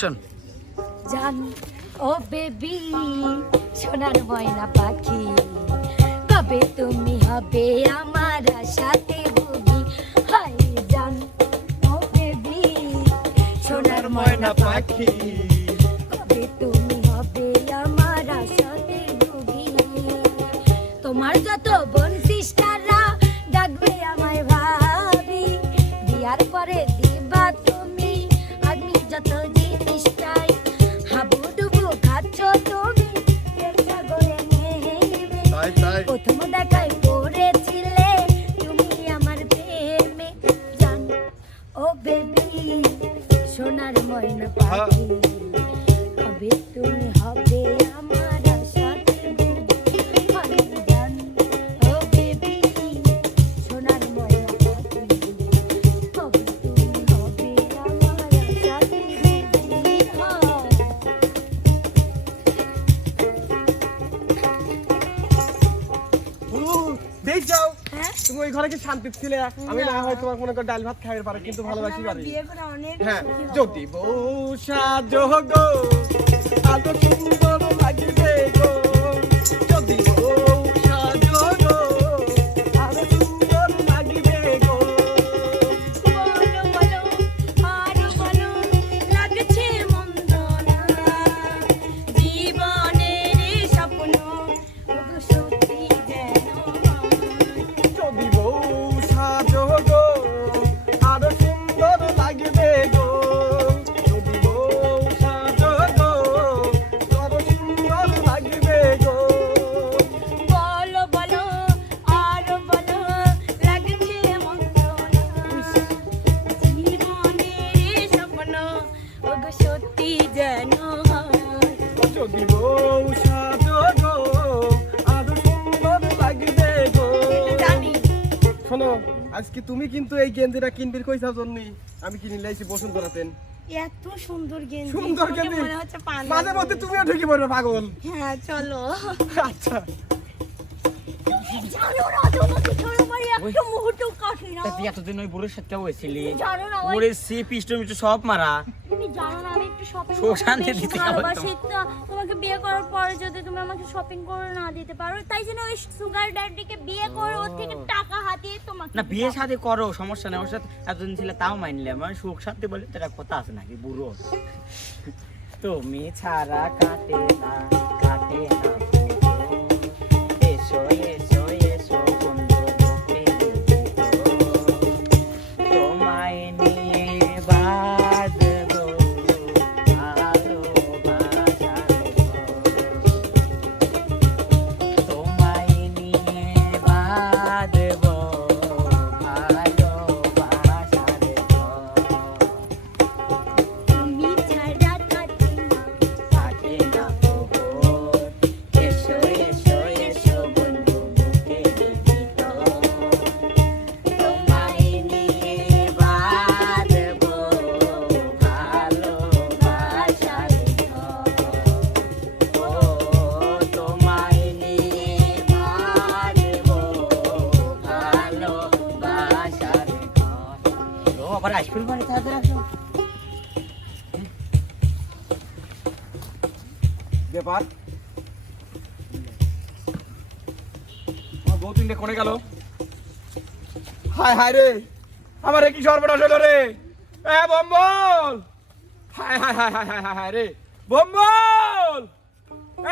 জান ও বেবি সোনার ময়না পাখি কবে তুমি হবে আমার সাথে বুবি হাই জান ও বেবি সোনার ময়না পাখি কবে তুমি হবে আমার সাথে বুবি তোমার যত বোন সিস্টাররা ডাকবে আমায় ভাবি বিয়ার পরে দিবা তুমি আমি যত জিনিস চাই হাবুডুবু খাচ্ছ তুমি সাগরে নেমে প্রথম দেখায় পড়েছিলে তুমি আমার প্রেমে জান ও বেবি সোনার ময়না পাখি কবে তুমি হবে আমার সাথে বুবি জান ও বেবি সোনার ময়না পাখি কবে তুমি হবে আমার সাথে বুবি দেখ যাও তুমি ওই ঘরে কি শান্তি ছিলে আমি না হয় তোমার মনে করো ডাল ভাত খাইতে পারে কিন্তু ভালোবাসি পারি হ্যাঁ যদি বউ সাজো গো এত সুন্দর লাগবে গো যদি বউ সাজো গো এত সুন্দর লাগবে গো বলো বলো আরো বলো লাগছে মন্দ না জীবনের স্বপ্ন ওগো সত্যি যেন যদি বউ সাজো গো আরো সুন্দর লাগবে গো যদি বউ সাজো গো আরো সুন্দর লাগবে গো বলো বলো আরো বলো লাগছে মন্দ না জীবনের স্বপ্ন ওগো সত্যি যেন যদি বউ সাজো গো আরো সুন্দর লাগবে গো জানি শোনো আজকে তুমি কিন্তু এই গেঞ্জিটা কিনবির কইসার জন্য আমি কিনে লাইছি বসন্ত রাতেন এত সুন্দর গেঞ্জি সুন্দর দেখে গেঞ্জি মনে হচ্ছে পান মাঝে মধ্যে তুমিও ঢুকে পড়বে পাগল হ্যাঁ চলো আচ্ছা জানো না তোমাকে ছোড়ো মারি একটা মুহূর্ত কাটি না তুই এতদিন ওই বুড়োর সাথে হয়েছিলি জানো না ওই ওরে সে পিস্টো মিস্টো সব মারা তুমি জানো না আমি একটু শপিং সুখ শান্তি দিতে ভালোবাসি তো তোমাকে বিয়ে করার পরে যদি তুমি আমাকে শপিং করে না দিতে পারো তাই জন্য ওই সুগার ড্যাডিকে বিয়ে করে ওর থেকে টাকা হাতিয়ে তোমাকে না বিয়ে শাদী করো সমস্যা নেই ওর সাথে এতদিন ছিল তাও মানলাম আমি সুখ শান্তি বলে তো একটা কথা আছে নাকি বুড়ো তুমি ছাড়া কাটে না এসো এসো এসো বন্ধু বুকে তোমায় নিয়ে বাঁধবো ভালোবাসার ঘর। তোমায় নিয়ে বাঁধবো ভালোবাসার ঘর। তুমি ছাড়া কাটে না কাটে না খবর। এসো এসো এসো বন্ধু বুকে ভিতর। তোমায় নিয়ে বাঁধবো ভালোবাসার ঘর। ও তোমায় নিয়ে বাঁধবো ভালোবাসার ঘর। ও আবার আইসক্রিম বাড়ি তাদের আসো ব্যাপার আমার বউ তিনটে কোনে গেল হায় হায় রে আমার কি সর্বনাশ হলো রে এ বম্বল হায় হায় হায় হায় হায় হায় রে বম্বল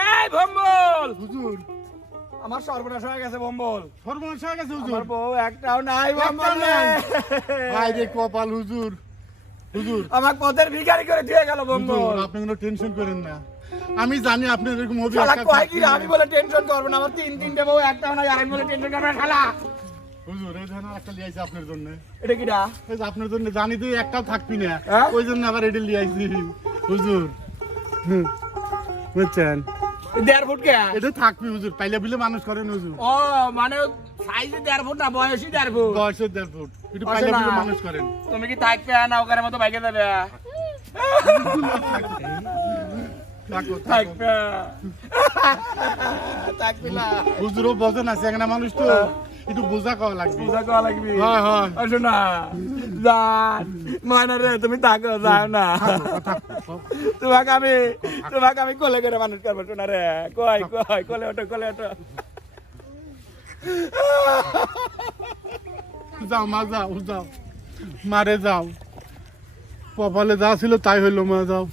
এই বম্বল হুজুর আমার সর্বনাশ হয়ে গেছে বম্বল সর্বনাশ হয়ে গেছে হুজুর আমার বউ একটাও নাই বম্বল রে। হায় রে কপাল হুজুর হুজুর আমার পথের ভিখারি করে দিয়ে গেল বম্বল হুজুর আপনি কোনো টেনশন করেন না আমি জানি আপনি এরকম হবে শালা একটা কয় কি রে? থাকবে আমি না। বলে টেনশন করবো না আমার তিনটে বউ একটাও নাই আর আমি বলে টেনশন করবো না শালা হুজুর এই ধরনের একটা লিয়ে আইছি আপনার জন্য এটা কিটা এই যে আপনার জন্য জানি তুই একটাও থাকবি না হ্যাঁ? ওই জন্য আবার এটা লিয়ে আইছি হুজুর বুঝছেন 1.5 ফুট কে এটা থাকবি হুজুর পাইলে বিলে মানুষ করেন হুজুর ও মানে সাইজে 1.5 ফুট না বয়সই 1.5 ফুট বয়সের 1.5 ফুট এটা অসে পাইলে না। বিলে মানুষ করেন তুমি কি থাকবে না ওখানে মতো বাইকে যাবে থাকো, থাকো। থাকবে থাকবে না হুজুরও বজন আছে এখানে মানুষ তো একটু বোঝা কওয়া লাগবে বুঝা কওয়া লাগবে হয় হয় আসো না জান ময়না রে তুমি থাকো যাও না তোমাকে আমি কোলে করে মানুষ করবো শোনা রে কই কই কোলে ওঠো যাও মা যাও যাও মারে যাও কপালে যা ছিল তাই হইলো মা যাও